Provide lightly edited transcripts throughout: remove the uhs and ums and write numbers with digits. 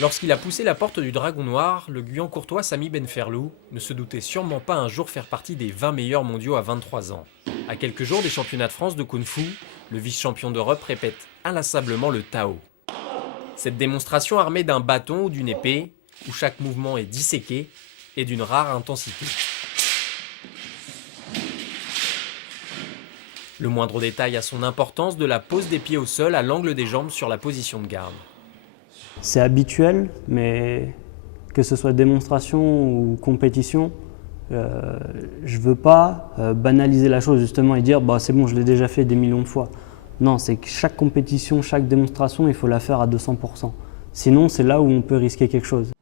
Lorsqu'il a poussé la porte du Dragon Noir, le Guyancourtois Samy Benferlou ne se doutait sûrement pas un jour faire partie des 20 meilleurs mondiaux à 23 ans. À quelques jours des championnats de France de Kung Fu, le vice-champion d'Europe répète inlassablement le Tao. Cette démonstration armée d'un bâton ou d'une épée, où chaque mouvement est disséqué, est d'une rare intensité. Le moindre détail a son importance, de la pose des pieds au sol à l'angle des jambes sur la position de garde. C'est habituel, mais que ce soit démonstration ou compétition, je ne veux pas banaliser la chose justement et dire bah, c'est bon, je l'ai déjà fait des millions de fois. Non, c'est que chaque compétition, chaque démonstration, il faut la faire à 200%. Sinon, c'est là où on peut risquer quelque chose.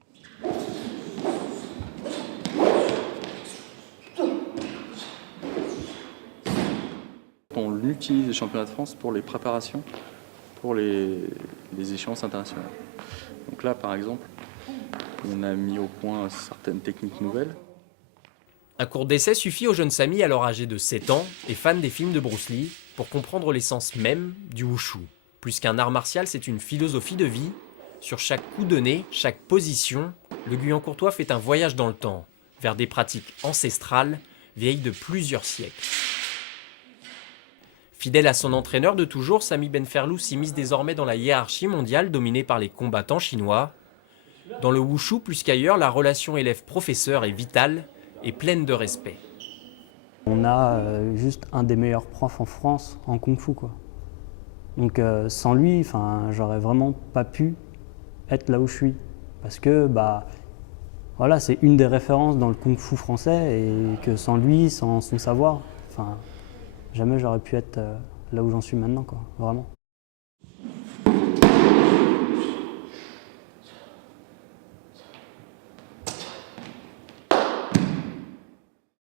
On utilise les championnats de France pour les préparations, pour les échéances internationales. Donc là, par exemple, on a mis au point certaines techniques nouvelles. Un cours d'essai suffit au jeune Samy, alors âgé de 7 ans et fan des films de Bruce Lee, pour comprendre l'essence même du wushu. Plus qu'un art martial, c'est une philosophie de vie. Sur chaque coup donné, chaque position, le Guyancourtois fait un voyage dans le temps, vers des pratiques ancestrales, vieilles de plusieurs siècles. Fidèle à son entraîneur de toujours, Samy Benferlou s'immisce désormais dans la hiérarchie mondiale dominée par les combattants chinois. Dans le wushu, plus qu'ailleurs, la relation élève-professeur est vitale et pleine de respect. On a juste un des meilleurs profs en France en Kung Fu, quoi. Donc sans lui, j'aurais vraiment pas pu être là où je suis. Parce que voilà, c'est une des références dans le Kung Fu français et que sans lui, sans son savoir, jamais j'aurais pu être là où j'en suis maintenant, quoi, vraiment.